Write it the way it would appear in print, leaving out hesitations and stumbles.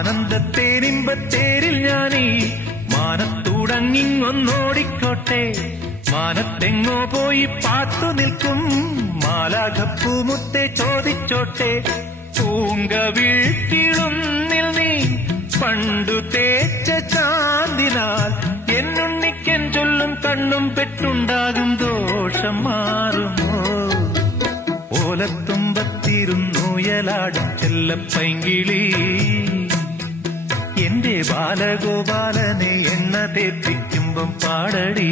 ആനന്ദത്തേനിമ്പത്തേരിൽ ഞാനീ മാനത്തൂടങ്ങിങ്ങൊന്നോടിക്കോട്ടെ. മാനത്തെങ്ങോ പോയി പാത്തു നിൽക്കും മാലാഖപ്പൂമുത്തെ ചോദിച്ചോട്ടെ. പൂങ്കവിഴ്ക്കിളുന്നിൽ നീ പണ്ടു തേച്ച ചാന്തിനാൽ എന്നുണ്ണിക്കൻ ചൊല്ലും കണ്ണും പെട്ടുണ്ടാകും ദോഷം മാറുമോ? ഓലത്തുമ്പത്തിരുന്നുയലാടും ചെല്ലപ്പൈങ്കിളി എന്റെ ബാലഗോപാലനെ എണ്ണ തേപ്പിക്കുമ്പം പാടടി.